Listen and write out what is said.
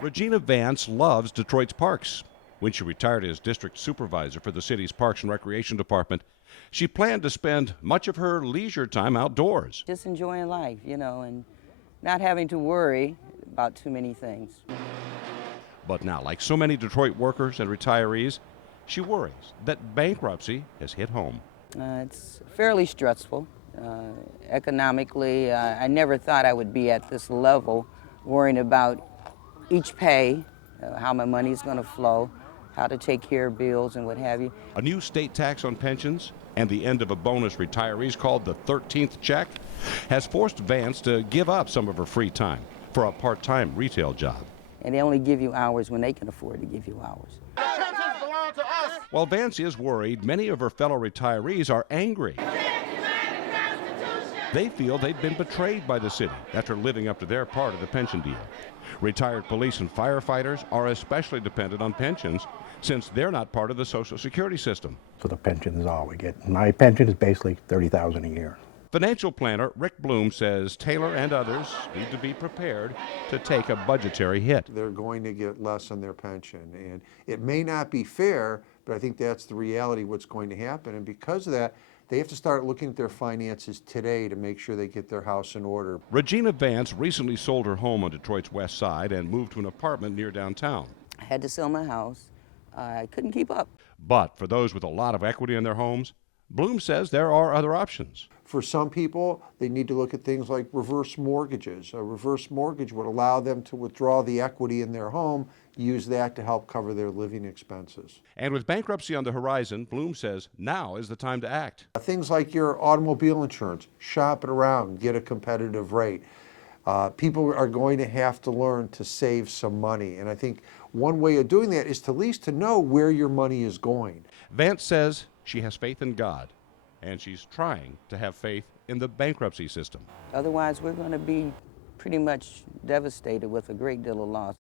Regina Vance loves Detroit's parks. When she retired as district supervisor for the city's Parks and Recreation Department, she planned to spend much of her leisure time outdoors. Just enjoying life, and not having to worry about too many things. But now, like so many Detroit workers and retirees, she worries that bankruptcy has hit home. It's fairly stressful. Economically, I never thought I would be at this level, worrying about each pay, how my money's going to flow, how to take care of bills and what have you. A new state tax on pensions and the end of a bonus retirees called the 13th check has forced Vance to give up some of her free time for a part-time retail job. And they only give you hours when they can afford to give you hours. While Vance is worried, many of her fellow retirees are angry. They feel they've been betrayed by the city after living up to their part of the pension deal. Retired police and firefighters are especially dependent on pensions since they're not part of the Social Security system. So the pension is all we get. My pension is basically $30,000 a year. Financial planner Rick Bloom says Taylor and others need to be prepared to take a budgetary hit. They're going to get less on their pension, and it may not be fair, but I think that's the reality of what's going to happen. And because of that, they have to start looking at their finances today to make sure they get their house in order. Regina Vance recently sold her home on Detroit's west side and moved to an apartment near downtown. I had to sell my house. I couldn't keep up. But for those with a lot of equity in their homes, Bloom says there are other options. For some people, they need to look at things like reverse mortgages. A reverse mortgage would allow them to withdraw the equity in their home, use that to help cover their living expenses. And with bankruptcy on the horizon, Bloom says now is the time to act. Things like your automobile insurance, shop it around, get a competitive rate. People are going to have to learn to save some money. And I think one way of doing that is to at least to know where your money is going. Vance says she has faith in God, and she's trying to have faith in the bankruptcy system. Otherwise, we're going to be pretty much devastated with a great deal of loss.